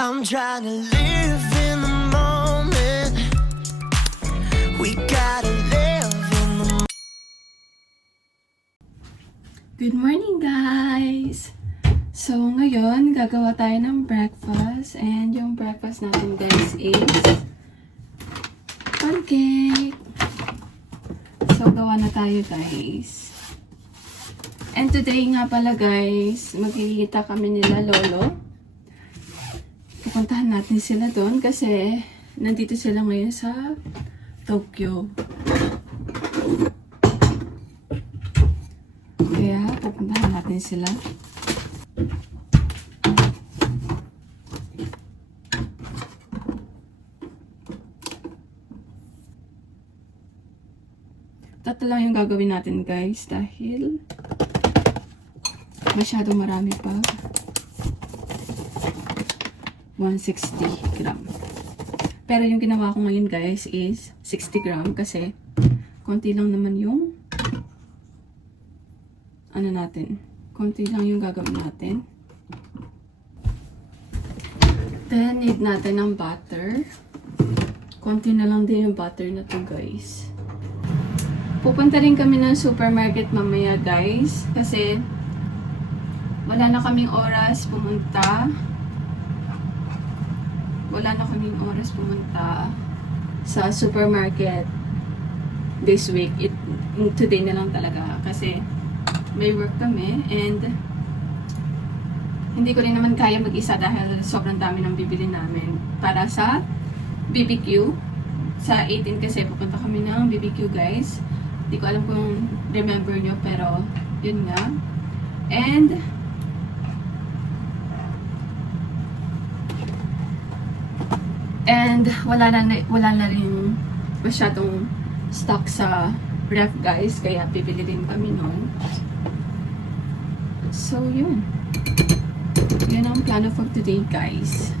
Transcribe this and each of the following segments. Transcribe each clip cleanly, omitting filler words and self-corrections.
I'm trying to live in the moment. We gotta live in the moment. Good morning, guys! So, ngayon, gagawa tayo ng breakfast. And yung breakfast natin, guys, is pancake. So, gawa na tayo, guys. And today nga pala, guys, magkikita kami nila lolo. Pupuntahan natin sila doon kasi nandito sila ngayon sa Tokyo. Kaya, pupuntahan natin sila. Tatlo lang yung gagawin natin, guys, dahil masyadong marami pa. 160 gram. Pero yung ginawa ko ngayon, guys, is 60 gram kasi konti lang naman yung ano natin. Konti lang yung gagawin natin. Then, need natin ng butter. Konti na lang din yung butter na to, guys. Pupunta rin kami ng supermarket mamaya, guys, kasi wala na kaming oras pumunta. Wala na kaming oras pumunta sa supermarket this week. Today na lang talaga kasi may work kami and hindi ko rin naman kaya mag-isa dahil sobrang dami ng bibili namin para sa BBQ. Sa 18 kasi pupunta kami ng BBQ, guys. Hindi ko alam kung remember nyo, pero yun nga. And wala na rin masyadong stock sa ref, guys, kaya bibili din kami noon. So yun. Yun ang plano for today, guys.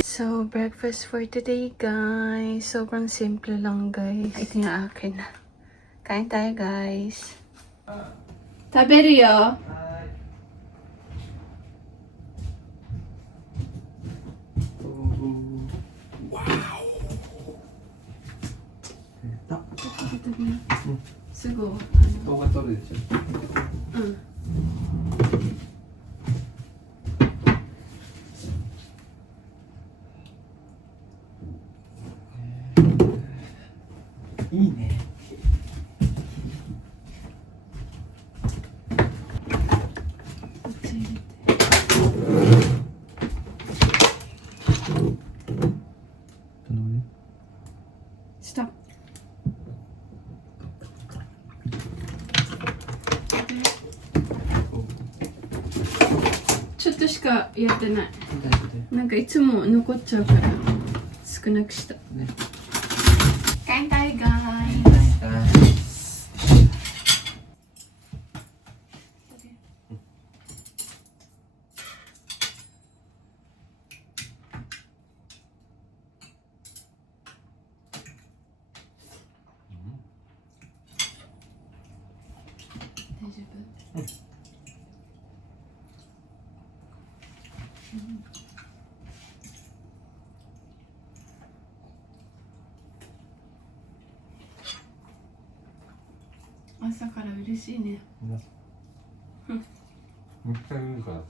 So, breakfast for today, guys. Sobrang simple lang, guys. Ito yung akin. Kain tayo, guys. Taberuyo. Wow. Sugo. 動画撮るでしょ。うん。いいね。こっち入れて。Stop. ちょっとしかやってない。なんかいつも残っちゃうから少なくした。ね。カイタイガーイ。大丈夫？朝から嬉しいね。めっちゃいいからな。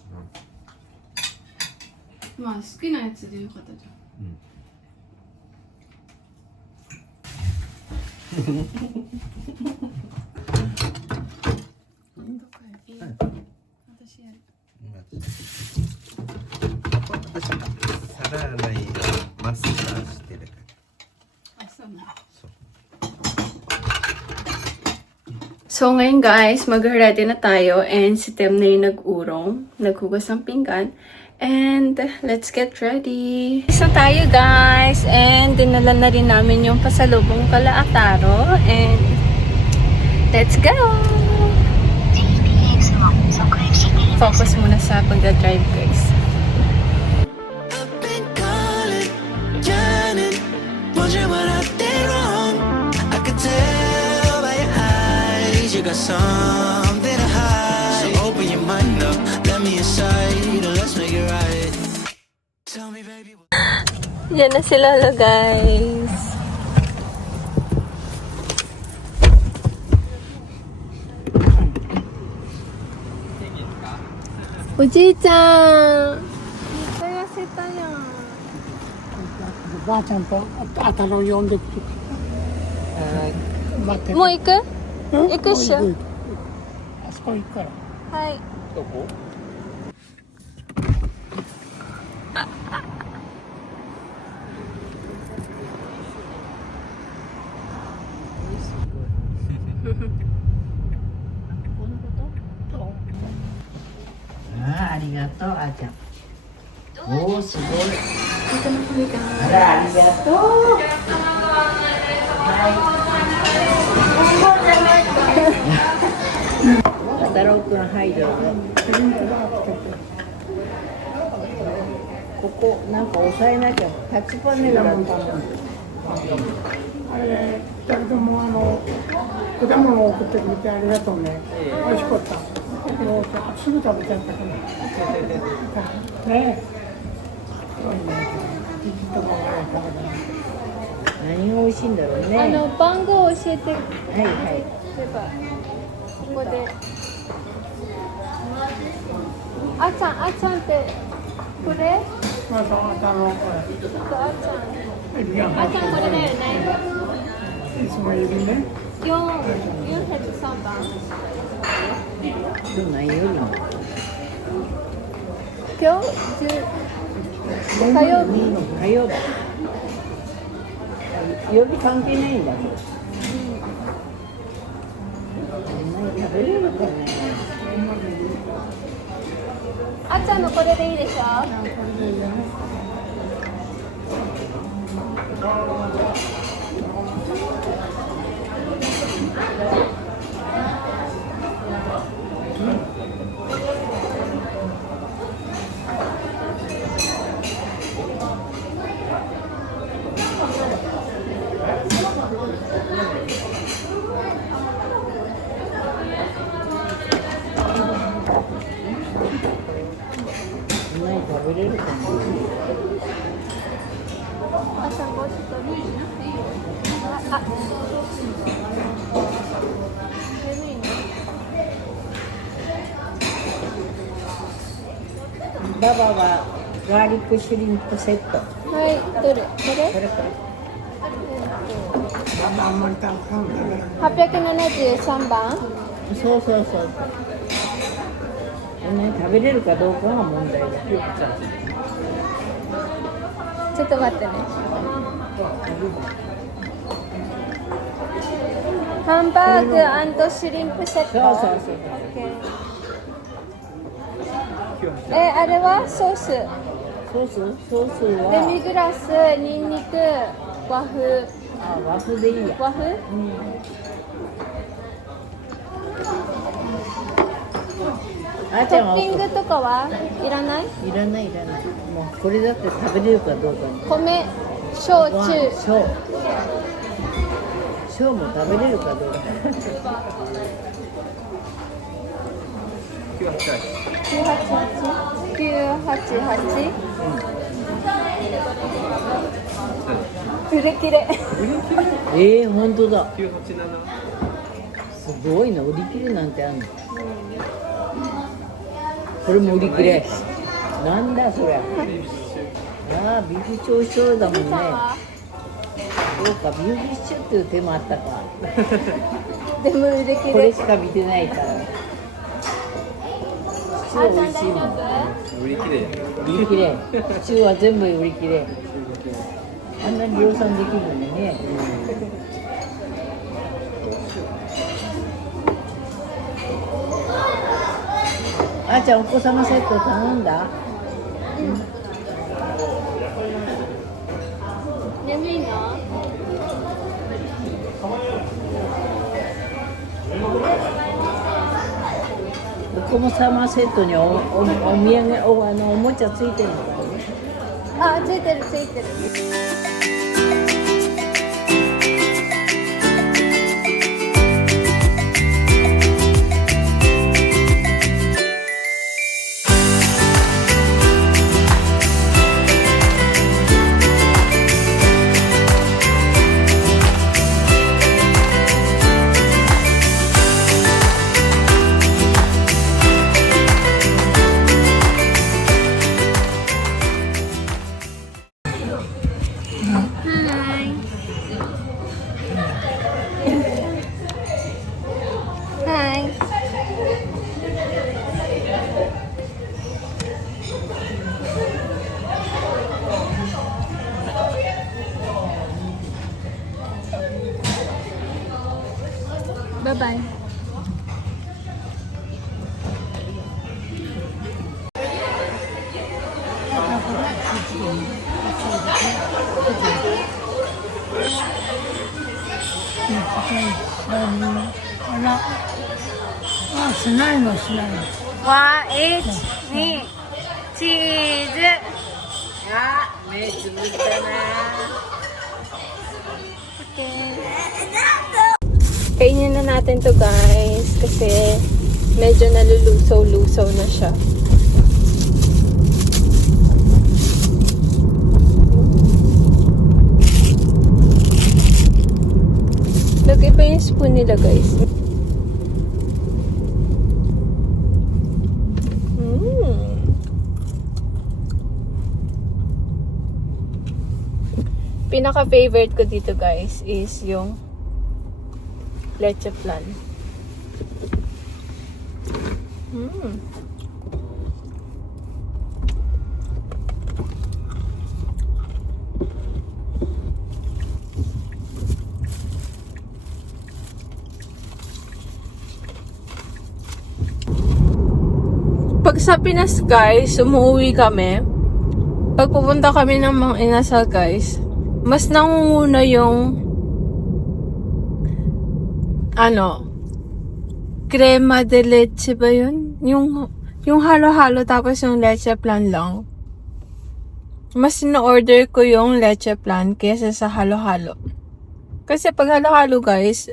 まあ好きなやつでよかったじゃん。今度かよ。いいよ。私やる。私皿洗いがマスターしてるかあ、そうなの。ら。そう。 So ngayon, guys, mag-ready na tayo and si Tem na yung nag-urong, naghugas ng pinggan. And let's get ready. Isa tayo, guys, and dinala na rin namin yung pasalubong kala Ataro. And let's go! Focus muna sa pagdadrive, guys. I've been calling, yearning, wondering what I did wrong. I could tell by your eyes you got something to hide. So open your mind up, let me inside, and let's make it right. Tell me, baby. Yan na si Lolo, guys. Oじいちゃん。めっちゃ痩せたやん。おばあちゃんとあたの呼んできて。待ってて。もう行く？行くっしょ。もう行くあそこ行くから。はい。どこ？ありがとう、あーちゃん。おお、すごい。あら、ありがとう。あたろうくん、はい、どうぞ。ここ、なんか押さえなきゃ、タッチパネルだったの。二人とも果物を送ってくれてありがとうね。美味しかった。すぐ食べちゃったから。ね。すごいね。一ともぐらい食べた。何が美味しいんだろうね。番号教えて。はいはい。例えばここであちゃんってこれまあ、そう、あたのこれ。ちょっとあちゃんエビが入ってる。これだよねいつもいるね。403番今日何曜日なの？今日火曜日火曜日。曜日関係ないんだけど。食べれるかね。あちゃんのこれでいいでしょ何食べれるかな。あちゃんごちそうに眠いのババはガーリックシュリンプセット。はいどれこれこれこれ。あんまりたくさん食べない。 873番そうそうそう。ね、食べれるかどうかが問題だ。ちょっと待ってねハンバーグ&シュリンプセットそうそうそう。 OK あれはソースソースはデミグラス、ニンニク、和風和風でいいや。和風あーちゃんはトッピングとかはいらないいらないいらない。もうこれだって食べれるかどうかに。米、焼ワン酎ショーも食べれるかどうか。988売り切れ本当だ。 987。すごいな、売り切れなんてあんの。これも売り切れ。なんだそりゃ。ああ、ビーフシチュー美味しそうだもんね。そうか、ビーフシチューっていう手もあったか。でも売り切これれしか見てないから。シチュー美味しいもん。売り切れ。売り切れ。シチューは全部売り切れ。あんなに量産できるのにね。あーちゃん、お子様セット頼んだ？眠いのお子様セットにお土産おもちゃついてるのかな。あ、ついてるついてる「Bye-bye. Wala. Ah, sinay mo, sinay mo. ni cheese. Ah, may sunod ka na. Kainin na natin to guys kasi medyo nalulusaw-lusaw na siya. Lagay pa yung spoon nila guys. Pinaka-favorite ko dito guys is yung leche flan. Pag sa Pinas guys, umuwi kami. Pag pupunta kami ng mga inasal guys, mas nangunguna yung crema de leche ba yun? Yung halo-halo tapos yung leche flan lang. Mas na-order ko yung leche flan kaysa sa halo-halo. Kasi pag halo-halo guys,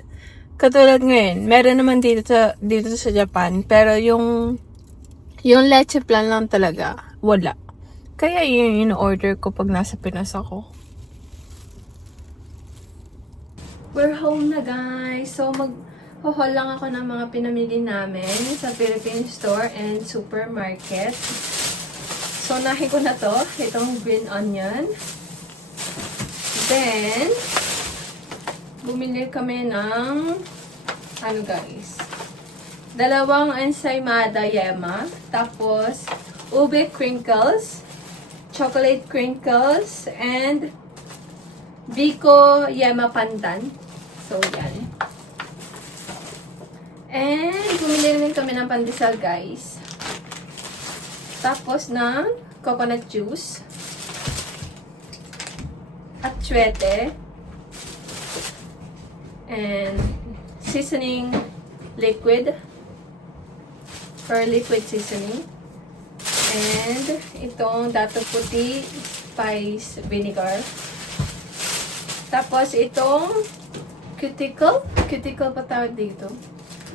katulad ngayon, meron naman dito sa Japan, pero yung leche flan lang talaga, wala. Kaya yun yung order ko pag nasa Pinas ako. We're home na guys. So mag-haul lang ako ng mga pinamili namin sa Philippine store and supermarket. So nahin ko na to, itong green onion. Then bumili kami ng guys, 2 ensaymada yema, tapos ube crinkles, chocolate crinkles, and Biko yema pandan. So, yan. And bumili rin kami ng pandesal guys. Tapos ng coconut juice. Atsuete. And seasoning liquid. For liquid seasoning. And itong dato puti spice vinegar. Tapos itong cuticle pa tawag dito.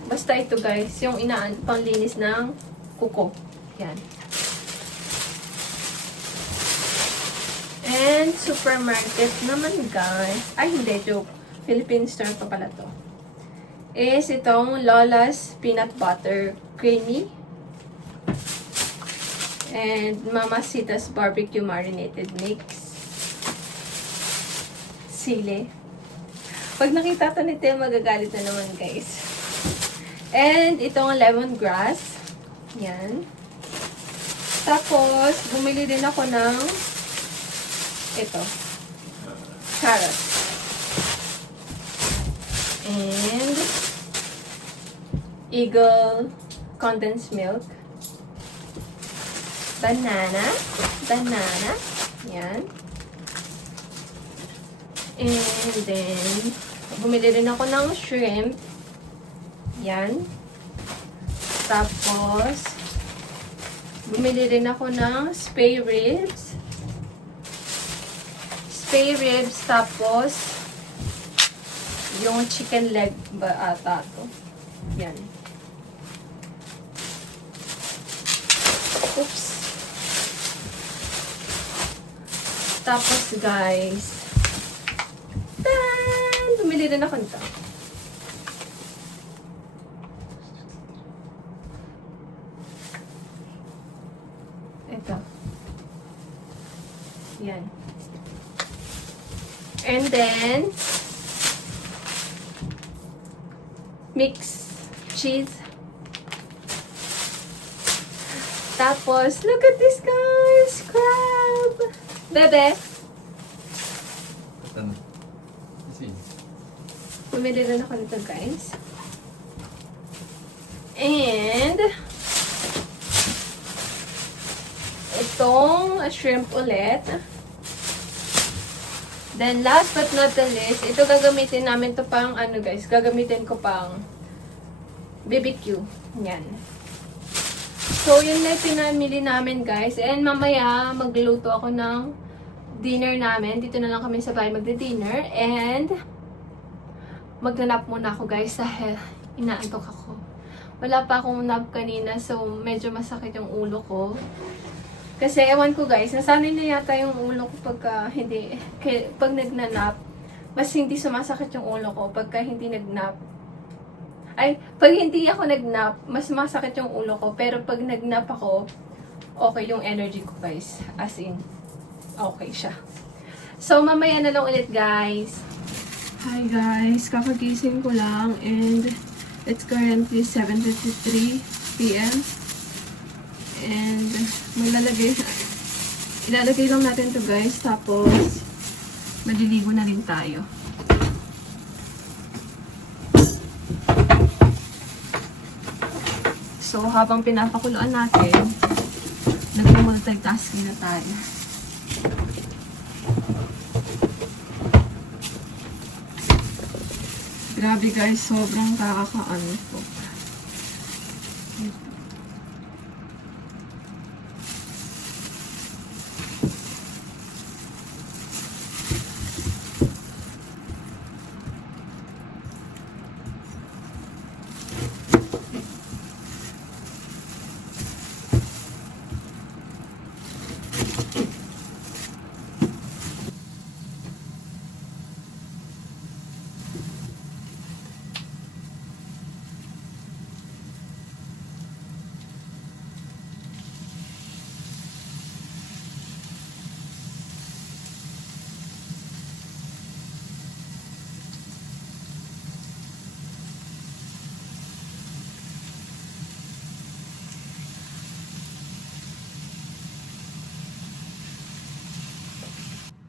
Basta ito guys, yung panglinis ng kuko. Yan. And supermarket naman guys. Ay hindi, joke. Philippine store pa pala to. Is itong Lola's Peanut Butter Creamy. And Mamacita's Barbecue Marinated Mix. Sili. Pag nakita to ni Tim, magagalit na naman guys. And itong lemongrass. Yan. Tapos, bumili din ako ng ito. Carrot. And Eagle condensed milk. Banana. Yan. And then, bumili rin ako ng shrimp. Yan. Tapos, bumili rin ako ng spare ribs. Tapos, yung chicken leg ba ata to. Yan. Oops. Tapos, guys, bumili rin ako nito. Ito. Yan. And then, mix cheese. Tapos, look at this guys! Crab! Bebe! Bumili rin ako nito guys. And itong shrimp ulit. Then, last but not the least, ito gagamitin namin to pang, ano guys, gagamitin ko pang BBQ. Yan. So, yun na yung pinamili namin guys. And mamaya, magluto ako ng dinner namin. Dito na lang kami sa bahay magdi-dinner. And, magna-nap muna ako guys dahil inaantok ako. Wala pa akong nap kanina, so medyo masakit yung ulo ko. Kasi ewan ko guys, nasanay na yata yung ulo ko pagka hindi, pag nagnanap, mas hindi sumasakit yung ulo ko pagka hindi nagnap. Ay, pag hindi ako nagnap, mas masakit yung ulo ko. Pero pag nagnap ako, okay yung energy ko guys. As in, okay siya. So, mamaya na lang ulit guys. Hi guys, kakagising ko lang and it's currently 7:53 p.m. And ilalagay lang natin to guys, tapos maliligo na rin tayo. So habang pinapakuluan natin, nag-multitasking na tayo. Grabe guys, sobrang kakakaantok.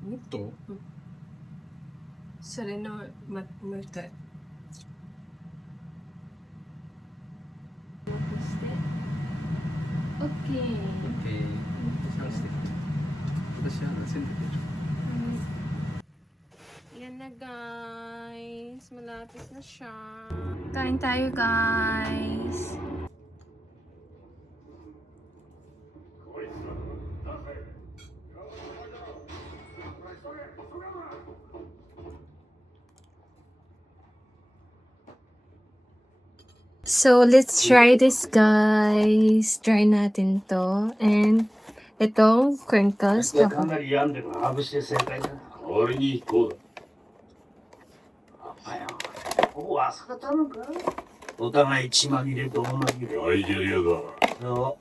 Ito? それのもう一回。Okay. Okay.私は先生でしょ。 Yan na guys. Malapit na siya. Kain tayo guys. So, let's try this guys. Try natin to. And, ito, crinkles. かなり病んでる外して正解だ。俺にこうだ。お前もう忘れたのか。お互い血まみれと同じで。ナイジェリアだ。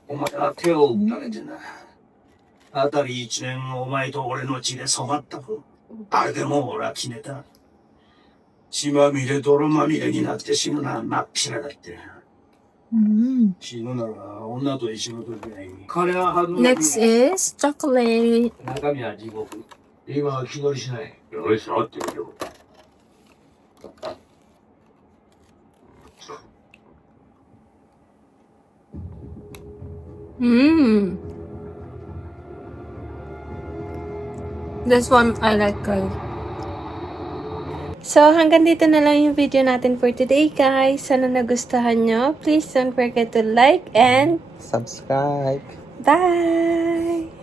お前は手を打たれてな。あたり一年お前と俺の血で染まった分。あれでもう俺は決めた。血まみれ泥まみれになって死ぬのは真っ平だって。死ぬなら女と一緒の時がいい。金ははずの Next is chocolate. 中身は地獄。今は気取りしない。よし、待ってるよ。This one I like guys. So, hanggang dito na lang yung video natin for today guys. Sana nagustuhan nyo. Please don't forget to like and Subscribe. bye!